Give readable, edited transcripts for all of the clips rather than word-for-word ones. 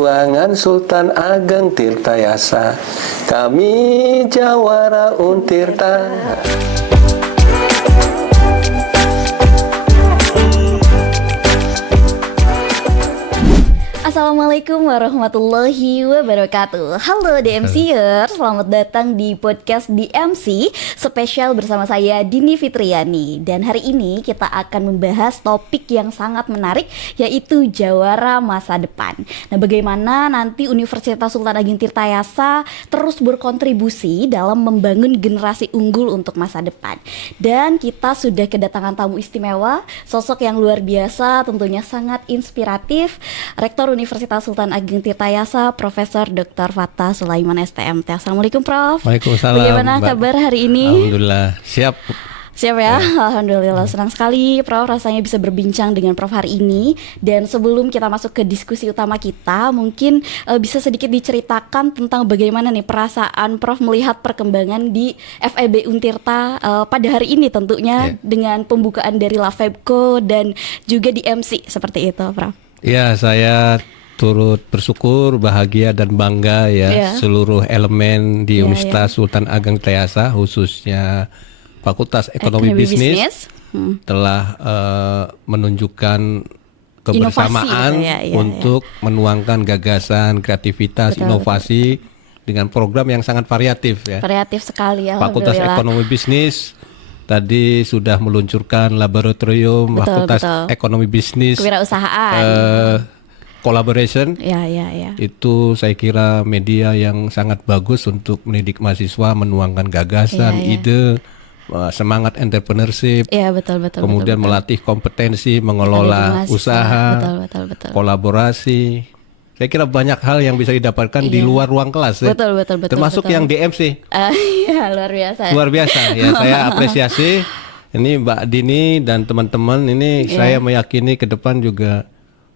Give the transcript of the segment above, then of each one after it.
Ruangan Sultan Ageng Tirtayasa, kami Jawara Untirta. Assalamualaikum warahmatullahi wabarakatuh. Halo DMCers, selamat datang di podcast DMC spesial bersama saya Dini Fitriani. Dan hari ini kita akan membahas topik yang sangat menarik, yaitu Jawara Masa Depan. Nah, bagaimana nanti Universitas Sultan Ageng Tirtayasa terus berkontribusi dalam membangun generasi unggul untuk masa depan. Dan kita sudah kedatangan tamu istimewa, sosok yang luar biasa, tentunya sangat inspiratif, Rektor Universitas Sultan Ageng Tirtayasa, Profesor Dr. Fathah Sulaiman STMT. Assalamualaikum Prof. Waalaikumsalam. Bagaimana kabar hari ini? Alhamdulillah, siap. Siap ya? Alhamdulillah, senang sekali Prof rasanya bisa berbincang dengan Prof hari ini. Dan sebelum kita masuk ke diskusi utama kita, mungkin bisa sedikit diceritakan tentang bagaimana nih perasaan Prof melihat perkembangan di FEB Untirta pada hari ini tentunya dengan pembukaan dari LabFebCo dan juga di MC seperti itu Prof. Ya, saya turut bersyukur, bahagia dan bangga seluruh elemen di Universitas Sultan Ageng Tirtayasa, khususnya Fakultas Ekonomi Bisnis telah menunjukkan kebersamaan untuk menuangkan gagasan, kreativitas, inovasi dengan program yang sangat variatif ya. Variatif sekali ya. Fakultas Ekonomi Bisnis tadi sudah meluncurkan laboratorium Fakultas Ekonomi Bisnis kewirausahaan. Collaboration. Itu saya kira media yang sangat bagus untuk mendidik mahasiswa menuangkan gagasan, ide, semangat entrepreneurship. Kemudian melatih kompetensi mengelola usaha, kolaborasi. Saya kira banyak hal yang bisa didapatkan di luar ruang kelas ya. Termasuk yang DMC. Luar biasa. Luar biasa ya, saya apresiasi. Ini Mbak Dini dan teman-teman ini saya meyakini ke depan juga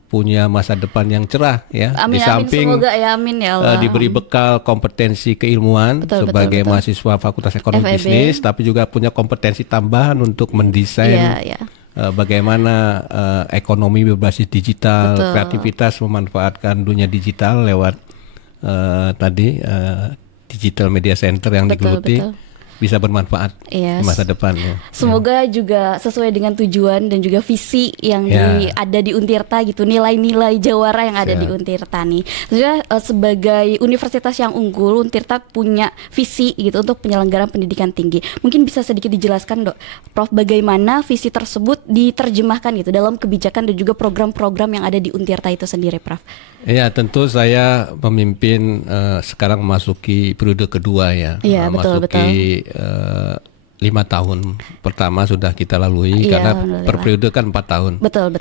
punya masa depan yang cerah ya. Amin, di samping semoga ya, amin ya Allah. Diberi bekal kompetensi keilmuan sebagai mahasiswa Fakultas Ekonomi Bisnis, tapi juga punya kompetensi tambahan untuk mendesain bagaimana ekonomi berbasis digital, kreativitas memanfaatkan dunia digital lewat digital media center yang digeluti bisa bermanfaat di masa depan. Semoga juga sesuai dengan tujuan dan juga visi yang ada di Untirta gitu, nilai-nilai Jawara yang ada di Untirta nih. Sebenarnya sebagai universitas yang unggul, Untirta punya visi gitu untuk penyelenggaraan pendidikan tinggi. Mungkin bisa sedikit dijelaskan Dok, Prof, bagaimana visi tersebut diterjemahkan gitu dalam kebijakan dan juga program-program yang ada di Untirta itu sendiri, Prof. Ya, tentu saya memimpin sekarang memasuki periode kedua ya. Memasuki 5 tahun pertama sudah kita lalui karena per periode kan 4 tahun. Betul.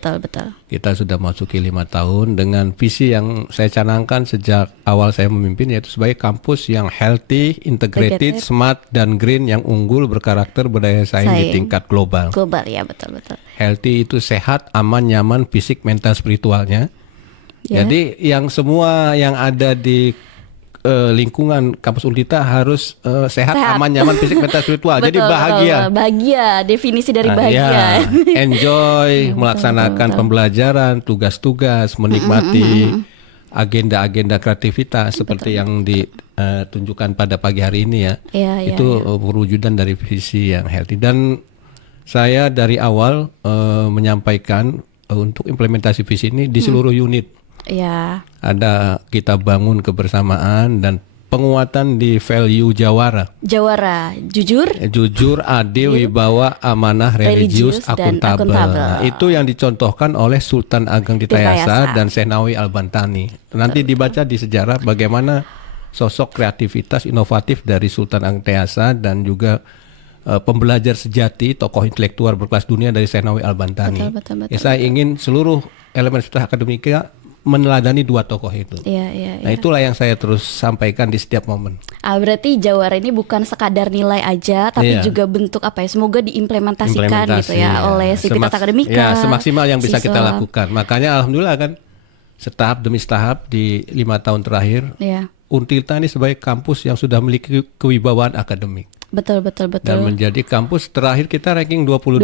Kita sudah masuki 5 tahun dengan visi yang saya canangkan sejak awal saya memimpin, yaitu sebagai kampus yang healthy, integrated, smart dan green, yang unggul, berkarakter, berdaya saing di tingkat global. Ya, betul. Healthy itu sehat, aman, nyaman, fisik, mental, spiritualnya. Jadi yang semua yang ada di lingkungan kampus Untirta harus sehat, aman, nyaman, fisik, mental, spiritual. Jadi bahagia. Bahagia, definisi dari bahagia. Enjoy melaksanakan pembelajaran, tugas-tugas, menikmati agenda-agenda kreativitas seperti yang ditunjukkan pada pagi hari ini ya. Itu perwujudan dari visi yang healthy. Dan saya dari awal menyampaikan untuk implementasi visi ini di seluruh unit. Ada kita bangun kebersamaan dan penguatan di value Jawara, jujur, adil, wibawa, amanah, religius, akuntabel. Nah, itu yang dicontohkan oleh Sultan Ageng Tirtayasa dan Senawi Al-Bantani. Nanti dibaca di sejarah bagaimana sosok kreativitas inovatif dari Sultan Ageng Tirtayasa dan juga pembelajar sejati, tokoh intelektual berkelas dunia dari Senawi Al-Bantani. Saya ingin seluruh elemen setelah akademika meneladani dua tokoh itu. Nah, itulah yang saya terus sampaikan di setiap momen. Berarti Jawara ini bukan sekadar nilai aja, tapi juga bentuk semoga diimplementasikan gitu ya oleh sivitas akademika. Semaksimal yang bisa kita lakukan. Makanya alhamdulillah kan setahap demi setahap di 5 tahun terakhir, Untirta ini sebagai kampus yang sudah memiliki kewibawaan akademik. Betul. Dan menjadi kampus terakhir kita ranking 22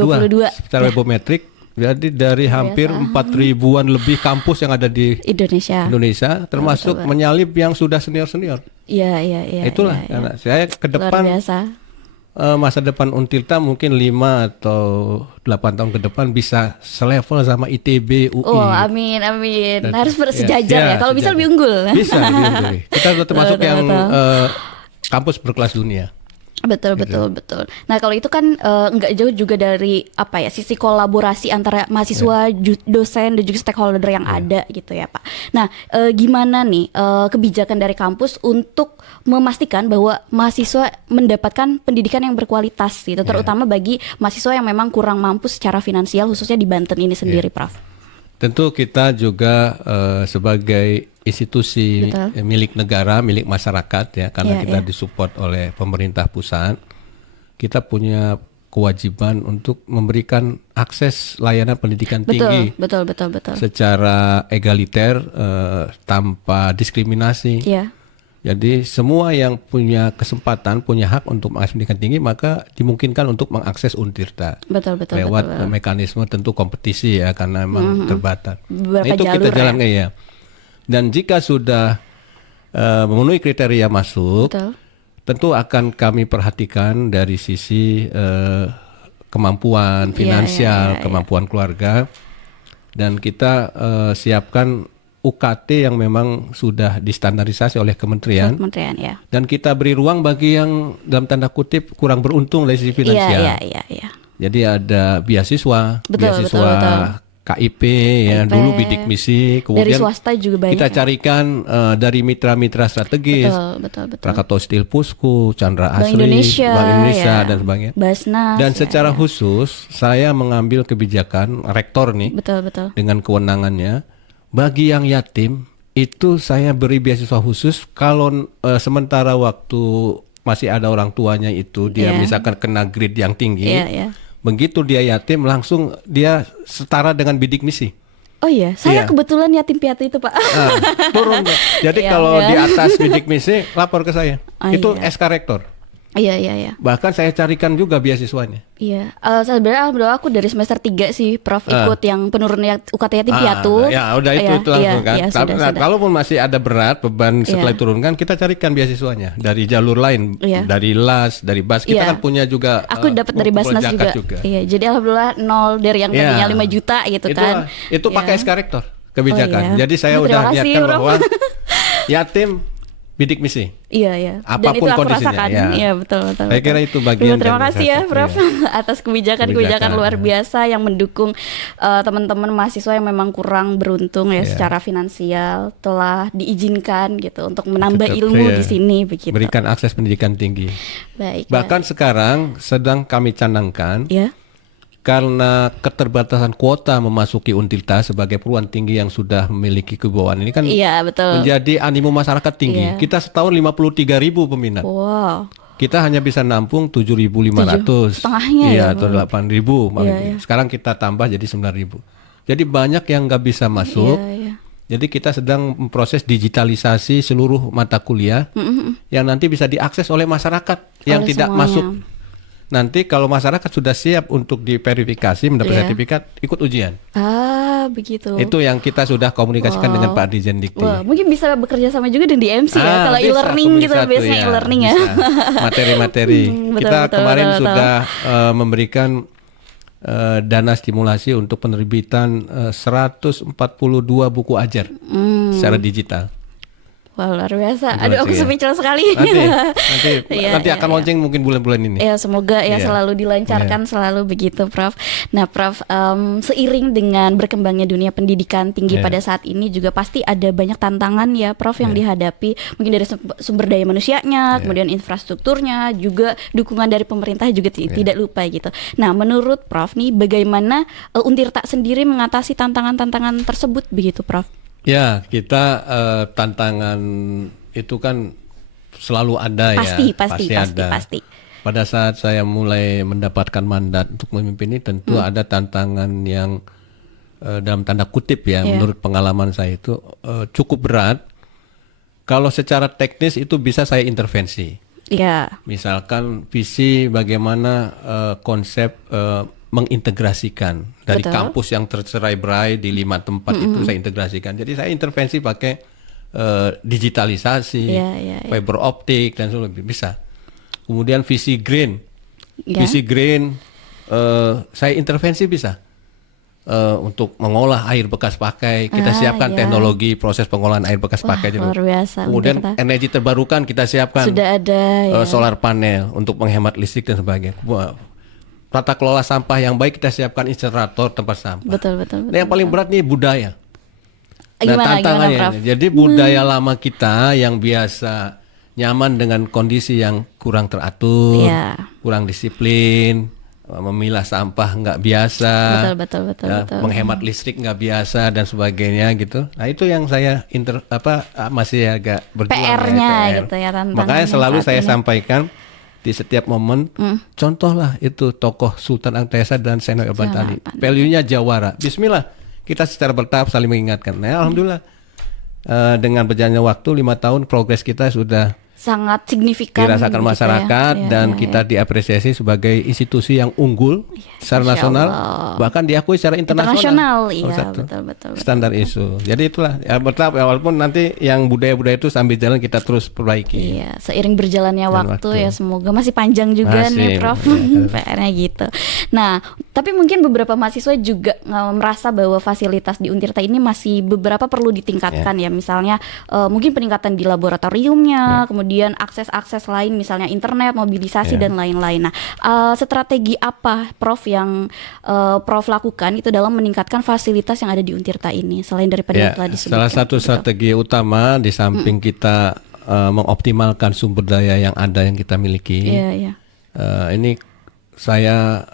secara webometrik Jadi dari hampir 4.000-an lebih kampus yang ada di Indonesia termasuk menyalip yang sudah senior-senior. Iya. Itulah karena saya ke depan masa depan Untirta mungkin 5 atau 8 tahun ke depan bisa selevel sama ITB, UI. Oh, amin. Harus bersejajar ya. Kalau bisa lebih unggul. Bisa lebih unggul. Kita termasuk yang kampus berkelas dunia. Betul. Nah kalau itu kan nggak jauh juga dari sisi kolaborasi antara mahasiswa, dosen dan juga stakeholder yang ada gitu ya Pak. Nah gimana nih kebijakan dari kampus untuk memastikan bahwa mahasiswa mendapatkan pendidikan yang berkualitas gitu, terutama bagi mahasiswa yang memang kurang mampu secara finansial khususnya di Banten ini sendiri, Prof. Tentu kita juga sebagai institusi milik negara, milik masyarakat ya, karena kita disupport oleh pemerintah pusat, kita punya kewajiban untuk memberikan akses layanan pendidikan tinggi, betul. secara egaliter, tanpa diskriminasi. Jadi semua yang punya kesempatan, punya hak untuk mengakses pendidikan tinggi, maka dimungkinkan untuk mengakses Untirta. Lewat mekanisme tentu kompetisi ya, karena memang terbatas. Nah, itu kita jalankan ya. Dan jika sudah memenuhi kriteria masuk, tentu akan kami perhatikan dari sisi kemampuan finansial, kemampuan keluarga, dan kita siapkan UKT yang memang sudah distandarisasi oleh kementerian dan kita beri ruang bagi yang dalam tanda kutip kurang beruntung dari sisi finansial. Jadi ada beasiswa, KIP ya, dulu bidik misi, kemudian dari swasta juga banyak. Kita carikan dari mitra-mitra strategis, Krakatau Steel Pusku, Chandra Asri, Bank Indonesia dan sebagainya. Basnas. Dan secara khusus saya mengambil kebijakan rektor nih, dengan kewenangannya, bagi yang yatim itu saya beri beasiswa khusus kalau sementara waktu masih ada orang tuanya itu dia misalkan kena grade yang tinggi. Begitu dia yatim langsung dia setara dengan bidik misi. Oh iya, saya kebetulan yatim piatu itu Pak. Turun. Jadi kalau di atas bidik misi lapor ke saya. Itu SK rektor. Iya. Bahkan saya carikan juga beasiswanya. Iya, sebenarnya alhamdulillah aku dari semester 3 sih Prof ikut yang penurunan UKT yatim piatu. Ya udah itu langsung kan. Sudah. Kalaupun masih ada berat beban setelah diturunkan, kita carikan beasiswanya dari jalur lain, dari LAS, dari BAS. Kita kan punya juga. Aku dapat dari Basnas juga. Iya, jadi alhamdulillah 0 dari yang tadinya 5 juta gitu kan. Itu pakai SK rektor kebijakan. Jadi saya udah niatkan bahwa yatim bidik misi. Iya. Apapun dan itu aku kondisinya. Rasakan. Iya, betul. Saya kira itu bagian. Terima kasih ya, Prof, atas kebijakan luar biasa yang mendukung teman-teman mahasiswa yang memang kurang beruntung ya secara finansial, telah diizinkan gitu untuk menambah ilmu di sini begitu. Berikan akses pendidikan tinggi. Baik. Bahkan sekarang sedang kami canangkan. Karena keterbatasan kuota memasuki Untirta sebagai perguruan tinggi yang sudah memiliki kewibawaan ini kan menjadi animo masyarakat tinggi. Kita setahun 53.000 peminat. Wow. Kita hanya bisa nampung 7.500. Setengahnya atau 8.000. Sekarang kita tambah jadi 9.000. Jadi banyak yang nggak bisa masuk. Jadi kita sedang memproses digitalisasi seluruh mata kuliah yang nanti bisa diakses oleh masyarakat yang tidak masuk. Nanti kalau masyarakat sudah siap untuk diverifikasi mendapat sertifikat, ikut ujian. Begitu. Itu yang kita sudah komunikasikan dengan Pak Dirjen Dikti. Mungkin bisa bekerja sama juga dengan DMC ya. Kalau e-learning gitu biasanya e-learning ya. Materi-materi. Kita kemarin sudah memberikan dana stimulasi untuk penerbitan 142 buku ajar secara digital. Wah, luar biasa. Aduh, aku speechless sekali. Nanti akan launching mungkin bulan-bulan ini. Ya, semoga selalu dilancarkan, selalu begitu, Prof. Nah, Prof, seiring dengan berkembangnya dunia pendidikan tinggi pada saat ini juga pasti ada banyak tantangan ya, Prof, yang dihadapi. Mungkin dari sumber daya manusianya, kemudian infrastrukturnya, juga dukungan dari pemerintah juga tidak lupa gitu. Nah, menurut Prof nih, bagaimana Untirta sendiri mengatasi tantangan-tantangan tersebut begitu, Prof? Ya, kita tantangan itu kan selalu ada pasti. Pada saat saya mulai mendapatkan mandat untuk memimpin ini tentu ada tantangan yang dalam tanda kutip menurut pengalaman saya itu cukup berat. Kalau secara teknis itu bisa saya intervensi. Misalkan visi bagaimana konsep mengintegrasikan dari Betul. kampus yang tercerai-berai di 5 tempat itu saya integrasikan. Jadi saya intervensi pakai digitalisasi, fiber optik dan sebagainya bisa. Kemudian visi green, saya intervensi bisa untuk mengolah air bekas pakai. Kita siapkan teknologi proses pengolahan air bekas pakai. Luar biasa. Kemudian energi terbarukan kita siapkan. Sudah ada solar panel untuk menghemat listrik dan sebagainya. Tata kelola sampah yang baik kita siapkan incinerator tempat sampah. Betul. Nah, yang paling berat nih budaya. Gimana, tantangannya jadi budaya lama kita yang biasa nyaman dengan kondisi yang kurang teratur, kurang disiplin, memilah sampah nggak biasa, betul. menghemat listrik nggak biasa dan sebagainya gitu. Nah itu yang saya masih agak berjuang. PR-nya PR. gitu ya, tantangannya. Makanya selalu saya sampaikan di setiap momen, contohlah itu tokoh Sultan Agung dan Seno Albantani. Value-nya jawara. Bismillah, kita secara bertahap saling mengingatkan. Nah, alhamdulillah dengan berjalannya waktu 5 tahun progres kita sudah sangat signifikan dirasakan masyarakat dan kita diapresiasi sebagai institusi yang unggul secara nasional, bahkan diakui secara internasional. Betul. Standar ISO. Jadi itulah ya, bertahap walaupun nanti yang budaya-budaya itu sambil jalan kita terus perbaiki. Iya, seiring berjalannya waktu ya, semoga masih panjang juga nih Prof. PR-nya gitu. Nah, tapi mungkin beberapa mahasiswa juga merasa bahwa fasilitas di Untirta ini masih beberapa perlu ditingkatkan ya. Misalnya mungkin peningkatan di laboratoriumnya, kemudian akses-akses lain misalnya internet, mobilisasi dan lain-lain. Nah, strategi apa Prof yang Prof lakukan itu dalam meningkatkan fasilitas yang ada di Untirta ini selain daripada yang telah disebutkan? Salah satu strategi utama di samping kita mengoptimalkan sumber daya yang ada yang kita miliki. Ini saya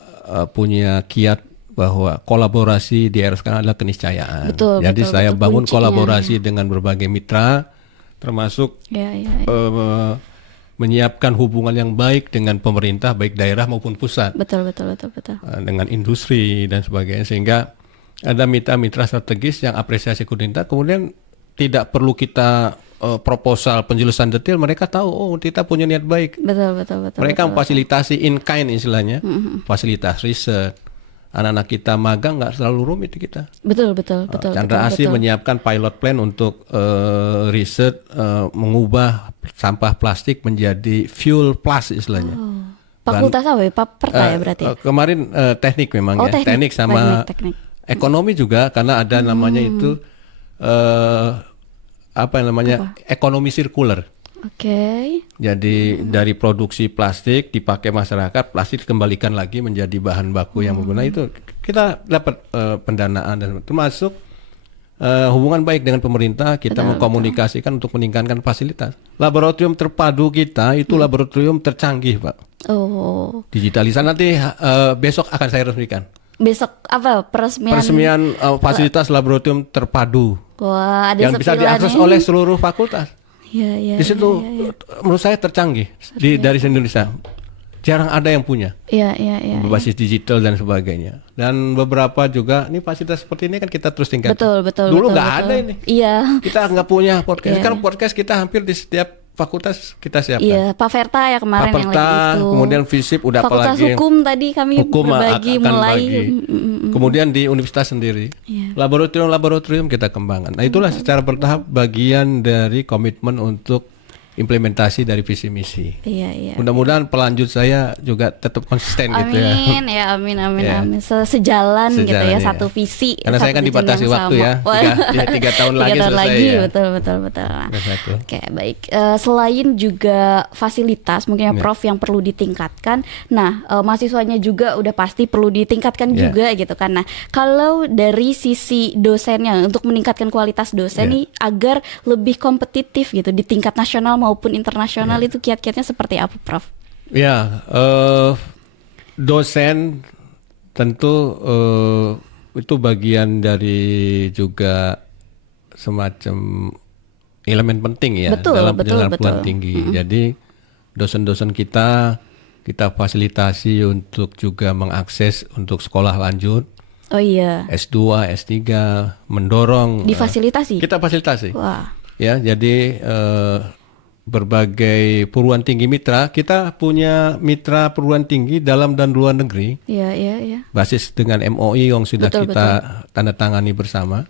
punya kiat bahwa kolaborasi di era sekarang adalah keniscayaan. Jadi saya bangun kolaborasi dengan berbagai mitra, termasuk menyiapkan hubungan yang baik dengan pemerintah baik daerah maupun pusat. Betul. Dengan industri dan sebagainya, sehingga ada mitra-mitra strategis yang apresiasi pemerintah. Kemudian tidak perlu kita proposal penjelasan detail, mereka tahu kita punya niat baik. Betul. Mereka memfasilitasi in kind istilahnya, fasilitas riset. Anak-anak kita magang nggak selalu rumit kita. Betul. Chandra Asih menyiapkan pilot plan untuk riset mengubah sampah plastik menjadi fuel plus istilahnya. Fakultas apa ya? Perta ya berarti? Kemarin teknik memang teknik sama teknik. Ekonomi juga karena ada namanya itu ekonomi sirkular. Jadi dari produksi plastik dipakai masyarakat, plastik dikembalikan lagi menjadi bahan baku yang berguna. Itu kita dapat pendanaan dan termasuk hubungan baik dengan pemerintah. Kita mengkomunikasikan untuk meningkatkan fasilitas. Laboratorium terpadu kita itu laboratorium tercanggih, Pak. Digitalisasi nanti besok akan saya resmikan. Besok apa peresmian fasilitas laboratorium terpadu. Ada yang bisa diakses oleh seluruh fakultas. Di situ menurut saya tercanggih dari Indonesia. Jarang ada yang punya. Berbasis digital dan sebagainya. Dan beberapa juga ini fasilitas seperti ini kan kita terus tingkatkan. Dulu nggak ada ini. Kita nggak punya podcast. Sekarang podcast kita hampir di setiap fakultas kita siapkan. Pak Verta ya kemarin yang lagi itu. Kemudian FISIP udah Fakultas apalagi. Hukum tadi kami berbagi mulai. Kemudian di universitas sendiri. Laboratorium kita kembangkan. Nah, itulah secara bertahap bagian dari komitmen untuk implementasi dari visi misi. Mudah-mudahan pelanjut saya juga tetap konsisten gitu ya. Amin. Sejalan gitu ya, satu visi. Karena saya kan dibatasi waktu ya. 3 tahun lagi selesai ya. Betul. Oke, baik. Selain juga fasilitas mungkin Prof yang perlu ditingkatkan. Nah, mahasiswanya juga udah pasti perlu ditingkatkan juga gitu kan. Nah, kalau dari sisi dosennya untuk meningkatkan kualitas dosen nih agar lebih kompetitif gitu di tingkat nasional maupun internasional itu kiat-kiatnya seperti apa, Prof? Dosen tentu itu bagian dari juga semacam elemen penting ya dalam penyelenggaraan perguruan tinggi. Jadi dosen-dosen kita fasilitasi untuk juga mengakses untuk sekolah lanjut. S2, S3, mendorong. Difasilitasi? Kita fasilitasi. Ya, jadi berbagai perguruan tinggi mitra. Kita punya mitra perguruan tinggi dalam dan luar negeri. Iya. Basis dengan MOI yang sudah Betul, kita tanda tangani bersama.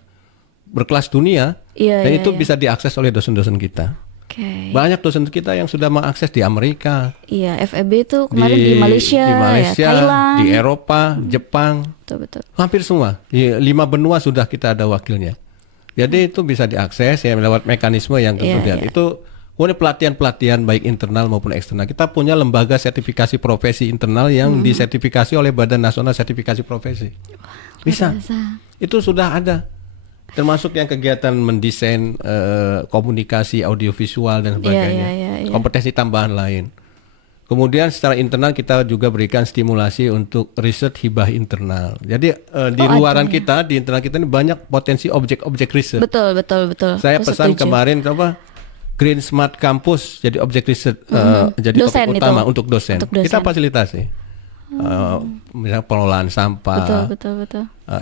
Berkelas dunia. Dan itu bisa diakses oleh dosen-dosen kita. Okay. Banyak dosen kita yang sudah mengakses di Amerika. Iya, FEB itu kemarin di Malaysia, ya, Thailand, di Eropa, Jepang. Betul. Hampir semua. Di 5 benua sudah kita ada wakilnya. Jadi itu bisa diakses ya lewat mekanisme yang kemudian itu kemudian pelatihan-pelatihan baik internal maupun eksternal. Kita punya lembaga sertifikasi profesi internal yang disertifikasi oleh Badan Nasional Sertifikasi Profesi. Bisa. Itu sudah ada. Termasuk yang kegiatan mendesain komunikasi audiovisual dan sebagainya. Kompetensi tambahan lain. Kemudian secara internal kita juga berikan stimulasi untuk riset hibah internal. Jadi di luaran kita, di internal kita ini banyak potensi objek-objek riset. Betul. Saya pesan kemarin Green Smart Campus jadi objek riset, jadi topik utama untuk dosen. Kita fasilitasi. Misalnya pengelolaan sampah, betul.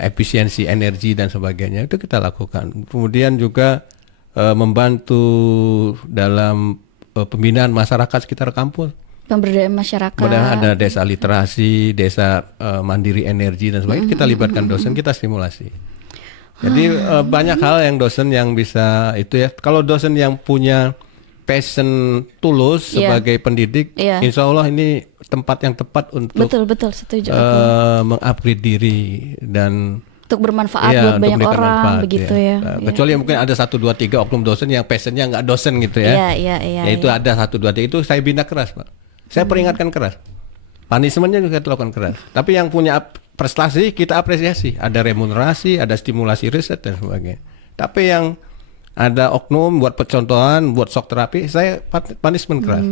Efisiensi energi dan sebagainya itu kita lakukan. Kemudian juga membantu dalam pembinaan masyarakat sekitar kampus. Pemberdayaan masyarakat. Kemudian ada desa literasi, desa mandiri energi dan sebagainya. Kita libatkan dosen, kita stimulasi. Jadi banyak hal yang dosen yang bisa itu ya. Kalau dosen yang punya passion tulus sebagai pendidik, insya Allah ini tempat yang tepat untuk betul setuju. Mengupgrade diri dan untuk bermanfaat buat banyak orang begitu ya. Kecuali mungkin ada 1, 2, 3 oknum dosen yang passionnya nggak dosen gitu ya. Ya itu ada 1, 2, 3 itu saya bina keras, Pak. Saya peringatkan keras. Punishment-nya juga kita lakukan keras. Tapi yang punya prestasi kita apresiasi. Ada remunerasi, ada stimulasi riset dan sebagainya. Tapi yang ada oknum buat percontohan, buat shock terapi, saya punishment keras.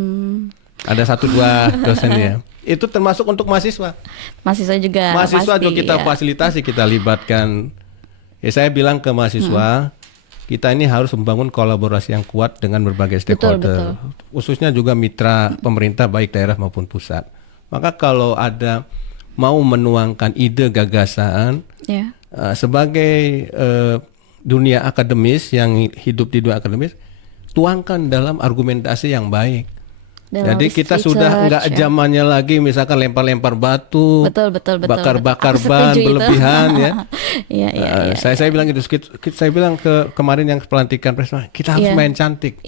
Ada 1, 2 dosen ya. Itu termasuk untuk mahasiswa. Mahasiswa juga. Mahasiswa juga kita fasilitasi, kita libatkan. Ya saya bilang ke mahasiswa, kita ini harus membangun kolaborasi yang kuat dengan berbagai stakeholder. Khususnya juga mitra pemerintah baik daerah maupun pusat. Maka kalau ada mau menuangkan ide gagasan sebagai dunia akademis yang hidup di dunia akademis, tuangkan dalam argumentasi yang baik. Jadi kita sudah nggak zamannya lagi misalkan lempar-lempar batu, bakar-bakar ban berlebihan ya. Saya bilang gitu, saya bilang kemarin yang pelantikan presiden, kita harus main cantik,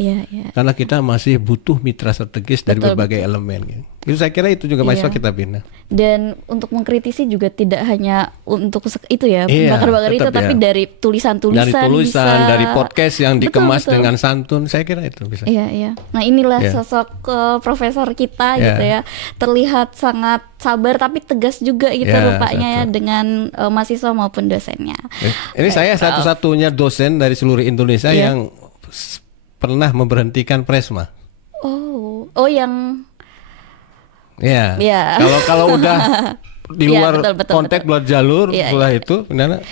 karena kita masih butuh mitra strategis dari berbagai elemen. Gitu. Itu saya kira itu juga mahasiswa kita bina. Dan untuk mengkritisi juga tidak hanya untuk itu ya, bakar-bakar itu, tapi dari tulisan-tulisan, dari podcast yang dikemas dengan santun, saya kira itu bisa. Nah inilah sosok profesor kita gitu ya, terlihat sangat sabar tapi tegas juga gitu rupanya ya dengan mahasiswa maupun dosennya. Ini saya satu-satunya dosen dari seluruh Indonesia yang pernah memberhentikan Presma. Oh yang kalau udah di luar konteks luar jalur setelah itu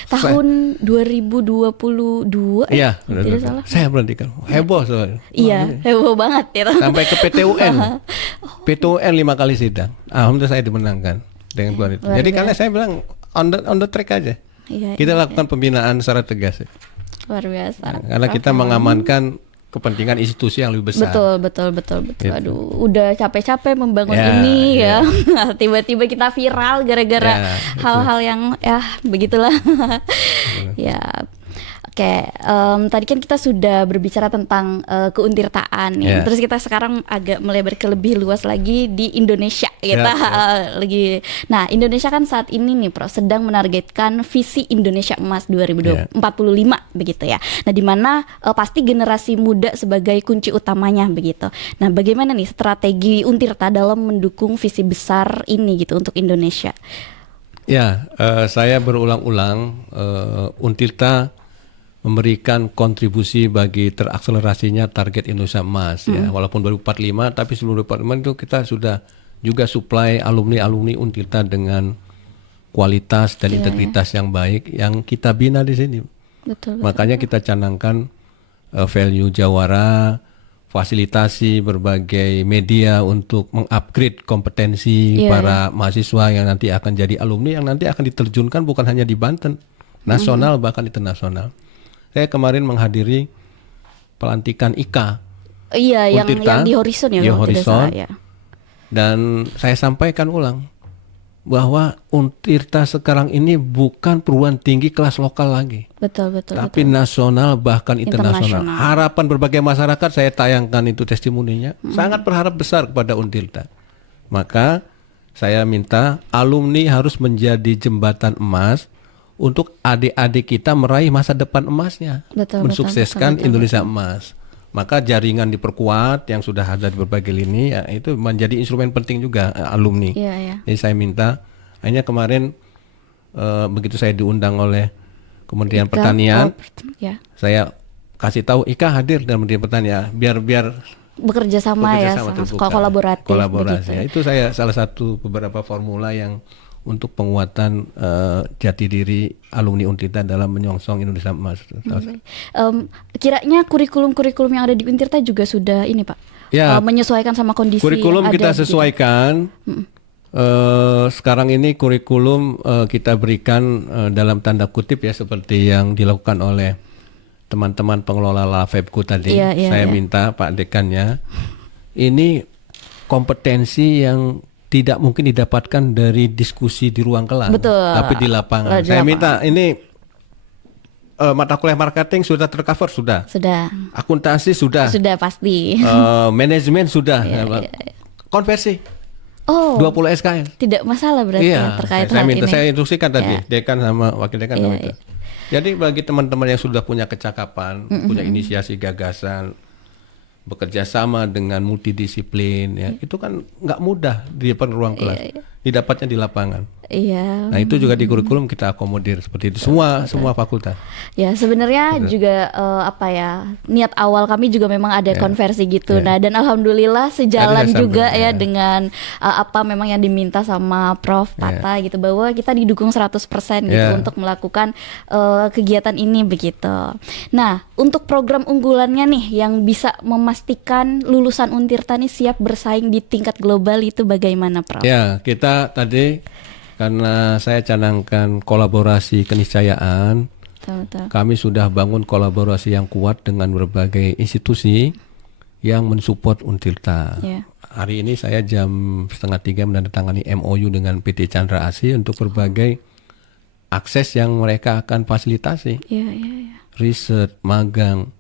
tahun 2022 tidak salah. Saya berhentikan. Heboh soalnya. Heboh banget itu. Sampai ke PT UN. PT UN 5 kali sidang. Alhamdulillah saya dimenangkan dengan keluar itu. Jadi karena saya bilang on the track aja. Kita lakukan pembinaan secara tegas. Luar biasa. Karena kita mengamankan kepentingan institusi yang lebih besar. Betul. Gitu. Aduh, udah capek-capek membangun ini ya. Tiba-tiba kita viral gara-gara hal-hal yang begitulah. Oke, tadi kan kita sudah berbicara tentang keuntirtaan ya. Terus kita sekarang agak melebar ke lebih luas lagi di Indonesia lagi. Nah, Indonesia kan saat ini nih Prof sedang menargetkan visi Indonesia Emas 2045 begitu ya. Nah, di mana pasti generasi muda sebagai kunci utamanya begitu. Nah, bagaimana nih strategi Untirta dalam mendukung visi besar ini gitu untuk Indonesia? Saya berulang-ulang Untirta memberikan kontribusi bagi terakselerasinya target Indonesia Emas ya. Walaupun 2045 tapi sebelum 2045 itu kita sudah juga supply alumni-alumni Untirta dengan kualitas dan integritas yang baik yang kita bina di sini. Makanya kita canangkan value jawara, fasilitasi berbagai media untuk mengupgrade kompetensi para mahasiswa yang nanti akan jadi alumni yang nanti akan diterjunkan bukan hanya di Banten, nasional bahkan internasional. Saya kemarin menghadiri pelantikan IKA Iya, Untirta, yang di Horizon ya, di kalau tidak Horizon. salah, ya. Dan saya sampaikan ulang bahwa Untirta sekarang ini bukan perguruan tinggi kelas lokal lagi, Betul. tapi nasional bahkan internasional. Internasional. Harapan berbagai masyarakat, saya tayangkan itu testimoninya, sangat berharap besar kepada Untirta. Maka saya minta alumni harus menjadi jembatan emas untuk adik-adik kita meraih masa depan emasnya, mensukseskan Indonesia emas. Maka jaringan diperkuat yang sudah ada di berbagai lini, ya, itu menjadi instrumen penting juga alumni. Iya. Jadi saya minta, hanya kemarin begitu saya diundang oleh Kementerian Pertanian, ya. saya kasih tahu Ika hadir dalam Kementerian Pertanian, biar bekerja sama terbuka, kolaboratif. Kolaborasi. Ya, itu saya salah satu beberapa formula yang untuk penguatan jati diri alumni Untirta dalam menyongsong Indonesia Emas. Kiranya kurikulum yang ada di Untirta juga sudah ini Pak, menyesuaikan sama kondisi kurikulum yang ada. Kita sesuaikan. Sekarang ini kurikulum kita berikan dalam tanda kutip ya, seperti yang dilakukan oleh teman-teman pengelola LAFEBKU tadi. Saya minta Pak Dekannya, ini kompetensi yang tidak mungkin didapatkan dari diskusi di ruang kelas, tapi di lapangan. Saya minta ini mata kuliah marketing sudah tercover, sudah. Akuntansi sudah pasti. Manajemen sudah. Konversi. 20 SKS. Tidak masalah berarti terkait hal ini. Saya instruksikan tadi, dekan sama wakil dekan. Jadi bagi teman-teman yang sudah punya kecakapan, punya inisiasi gagasan, bekerja sama dengan multidisiplin, ya itu kan nggak mudah di depan ruang kelas, didapatnya di lapangan. Nah itu juga di kurikulum kita akomodir seperti itu, semua fakultas. Ya sebenarnya juga niat awal kami juga memang ada konversi gitu. Nah dan alhamdulillah sejalan juga dengan apa memang yang diminta sama Prof Pata gitu, bahwa kita didukung 100% gitu untuk melakukan kegiatan ini begitu. Nah untuk program unggulannya nih yang bisa memastikan lulusan Untirta nih siap bersaing di tingkat global itu bagaimana Prof? Ya kita tadi karena saya canangkan kolaborasi keniscayaan, kami sudah bangun kolaborasi yang kuat dengan berbagai institusi yang mensupport Untirta. Hari ini saya jam 2:30 menandatangani MOU dengan PT Chandra Asih untuk berbagai akses yang mereka akan fasilitasi. Riset, magang,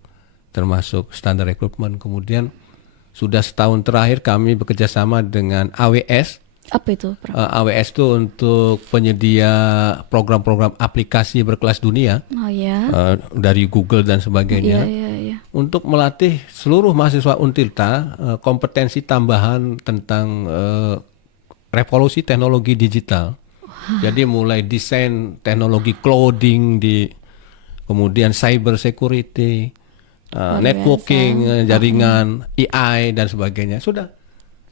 termasuk standar rekrutmen. Kemudian sudah setahun terakhir kami bekerja sama dengan AWS. Apa itu, Prof? AWS itu untuk penyedia program-program aplikasi berkelas dunia, dari Google dan sebagainya, untuk melatih seluruh mahasiswa Untirta kompetensi tambahan tentang revolusi teknologi digital. Jadi mulai desain teknologi clouding, kemudian cyber security, networking, jaringan, AI dan sebagainya. Sudah.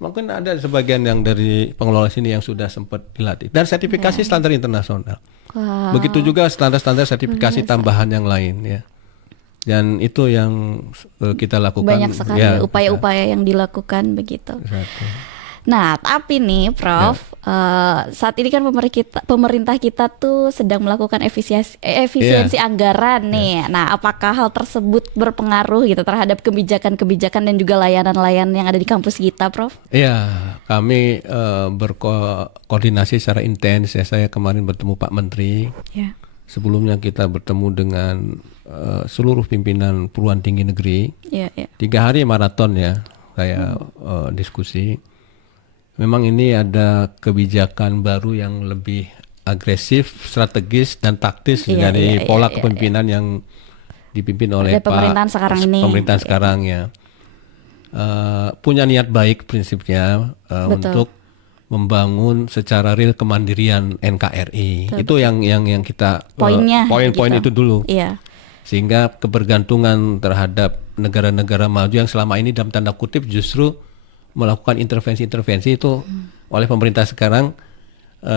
Mungkin ada sebagian yang dari pengelola sini yang sudah sempat dilatih. Dan sertifikasi standar internasional. Begitu juga standar-standar sertifikasi tambahan yang lain ya. Dan itu yang kita lakukan. Banyak sekali upaya-upaya yang dilakukan begitu. Nah, tapi nih Prof, saat ini kan pemerintah kita tuh sedang melakukan efisiensi anggaran nih. Nah, apakah hal tersebut berpengaruh gitu terhadap kebijakan-kebijakan dan juga layanan-layanan yang ada di kampus kita, Prof? Iya, kami berkoordinasi secara intens ya. Saya kemarin bertemu Pak Menteri. Sebelumnya kita bertemu dengan seluruh pimpinan perguruan tinggi negeri. 3 hari maraton ya, saya diskusi. Memang ini ada kebijakan baru yang lebih agresif, strategis dan taktis dari pola kepemimpinan yang dipimpin oleh pemerintahan sekarang ini. Pemerintahan sekarang ya. Punya niat baik prinsipnya untuk membangun secara real kemandirian NKRI. Itu yang kita poin-poin itu dulu. Sehingga kebergantungan terhadap negara-negara maju yang selama ini dalam tanda kutip justru melakukan intervensi-intervensi itu oleh pemerintah sekarang,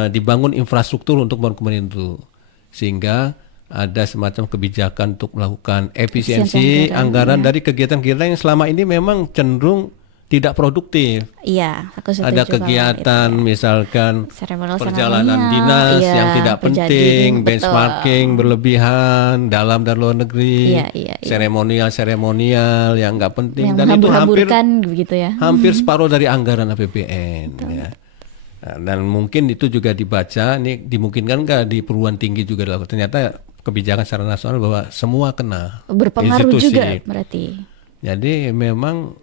dibangun infrastruktur untuk membangun kemudian itu, sehingga ada semacam kebijakan untuk melakukan efisiensi anggaran dari kegiatan-kegiatan yang selama ini memang cenderung tidak produktif. Iya, aku setuju. Ada kegiatan itu, ya. Misalkan perjalanan seremonialnya, dinas iya, yang tidak penting, benchmarking berlebihan dalam dan luar negeri, iya. seremonial yang nggak penting, Yang dan itu begitu ya. hampir separuh dari anggaran APBN. Ya. Nah, dan mungkin itu juga dibaca, ini dimungkinkan nggak di perguruan tinggi juga dilakukan. Ternyata kebijakan secara nasional bahwa semua kena Berpengaruh institusi. juga berarti. Jadi memang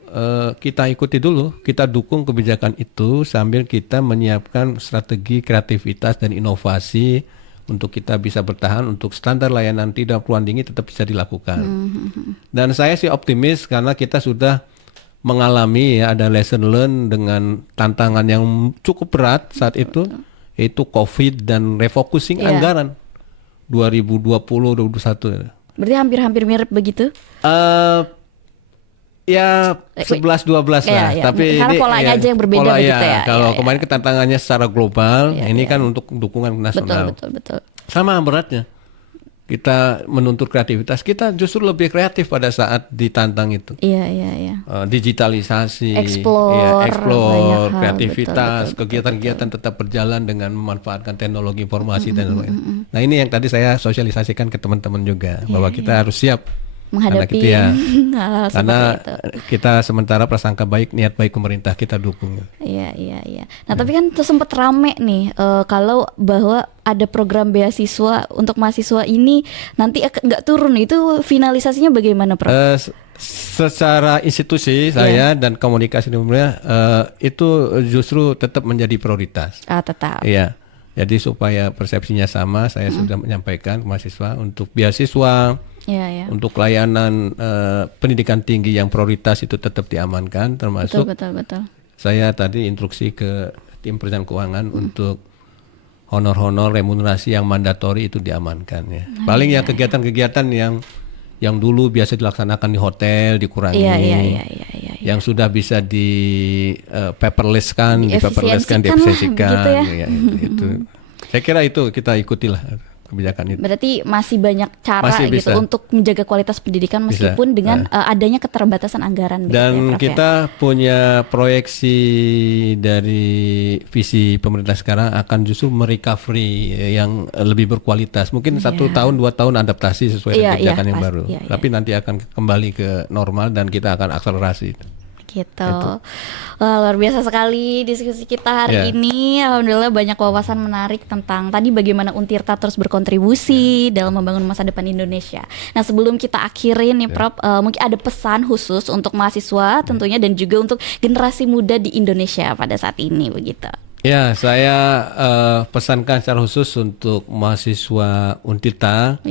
kita ikuti dulu, kita dukung kebijakan itu sambil kita menyiapkan strategi kreativitas dan inovasi untuk kita bisa bertahan, untuk standar layanan tidak perguruan tinggi tetap bisa dilakukan. Dan saya sih optimis karena kita sudah mengalami ya ada lesson learn dengan tantangan yang cukup berat saat itu, yaitu COVID dan refocusing anggaran 2020-2021. Berarti hampir-hampir mirip begitu? Ya 11-12 lah, iya. tapi karena ini polanya aja yang berbeda begitu ya. Kalau kemarin ketantangannya secara global, ini iya. kan untuk dukungan nasional. Betul. Sama beratnya. Kita menuntut kreativitas, kita justru lebih kreatif pada saat ditantang itu. Iya. Digitalisasi, Explore kreativitas, kegiatan-kegiatan tetap berjalan dengan memanfaatkan teknologi informasi dan lain-lain. Nah ini yang tadi saya sosialisasikan ke teman-teman juga bahwa kita harus siap menghadapi hal-hal karena seperti itu. kita sementara prasangka baik, niat baik pemerintah kita dukung. Iya. Nah tapi kan tuh sempat rame nih kalau bahwa ada program beasiswa untuk mahasiswa ini nanti nggak turun, itu finalisasinya bagaimana, Prof? Secara institusi saya dan komunikasi umumnya itu justru tetap menjadi prioritas. Tetap. Iya. Jadi supaya persepsinya sama, saya sudah menyampaikan ke mahasiswa untuk beasiswa. Untuk layanan pendidikan tinggi yang prioritas itu tetap diamankan, termasuk betul. Saya tadi instruksi ke tim perencanaan keuangan untuk honor-honor remunerasi yang mandatori itu diamankan ya. Paling yang kegiatan-kegiatan yang dulu biasa dilaksanakan di hotel dikurangi. Yang sudah bisa di paperless-kan, diefisiensikan gitu ya. Itu. Saya kira itu kita ikutilah kebijakan itu. Berarti masih banyak cara gitu untuk menjaga kualitas pendidikan meskipun dengan adanya keterbatasan anggaran. Dan kita punya proyeksi dari visi pemerintah sekarang akan justru merecovery yang lebih berkualitas. Mungkin 1 tahun 2 tahun adaptasi sesuai dengan kebijakan yang baru. Tapi nanti akan kembali ke normal dan kita akan akselerasi. Gitu. Wah, luar biasa sekali diskusi kita hari ini. Alhamdulillah banyak wawasan menarik tentang tadi bagaimana Untirta terus berkontribusi dalam membangun masa depan Indonesia. Nah sebelum kita akhirin nih Prof, mungkin ada pesan khusus untuk mahasiswa tentunya dan juga untuk generasi muda di Indonesia pada saat ini begitu. Ya, saya pesankan secara khusus untuk mahasiswa Untirta.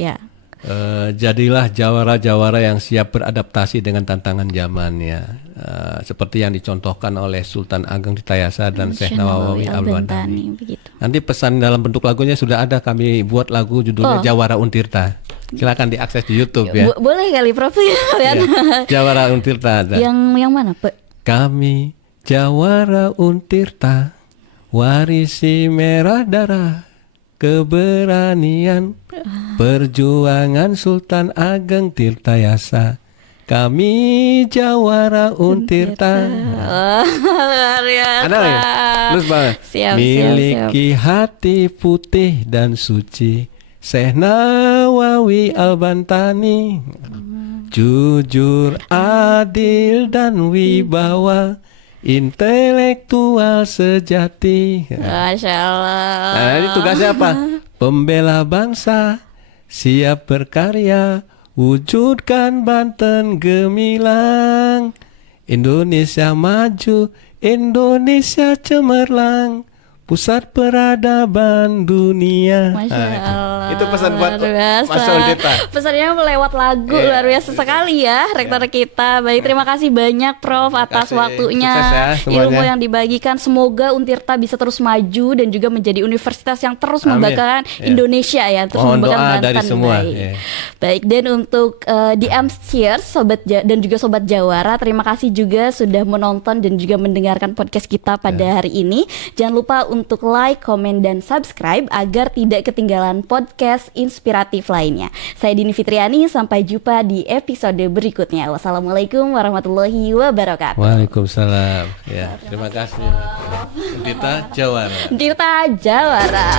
Jadilah jawara-jawara yang siap beradaptasi dengan tantangan zaman ya. Seperti yang dicontohkan oleh Sultan Ageng Tirtayasa dan Syekh Nawawi Al-Bantani. Nanti pesan dalam bentuk lagunya sudah ada, kami buat lagu judulnya Jawara Untirta. Silakan diakses di YouTube ya. Boleh kali Prof ya. Jawara Untirta ada. Yang mana, Pak? Kami Jawara Untirta, warisi merah darah, keberanian, perjuangan Sultan Ageng Tirtayasa. Kami Jawara Untirta. Luar biasa. Ada lagi? Terus banget. Miliki hati putih dan suci, Syekh Nawawi Al-Bantani. Jujur, adil dan wibawa, intelektual sejati. Masya Allah. Nah, ini tugasnya apa? Pembela bangsa, siap berkarya, wujudkan Banten gemilang. Indonesia maju, Indonesia cemerlang, pusat peradaban dunia. Masya Allah. Itu pesan buat Mas Untirta. Pesannya lewat lagu, luar biasa sekali ya rektor kita. Baik, terima kasih banyak Prof atas waktunya, ilmu yang dibagikan. Semoga Untirta bisa terus maju dan juga menjadi universitas yang terus membanggakan Indonesia ya, terus membanggakan Banten. Baik, dan untuk di MCers sobat dan juga sobat Jawara, terima kasih juga sudah menonton dan juga mendengarkan podcast kita pada hari ini. Jangan lupa untuk like, komen, dan subscribe agar tidak ketinggalan podcast inspiratif lainnya. Saya Dini Fitriani, sampai jumpa di episode berikutnya. Wassalamualaikum warahmatullahi wabarakatuh. Waalaikumsalam. Ya, terima kasih. Dita Jawara. Dita Jawara.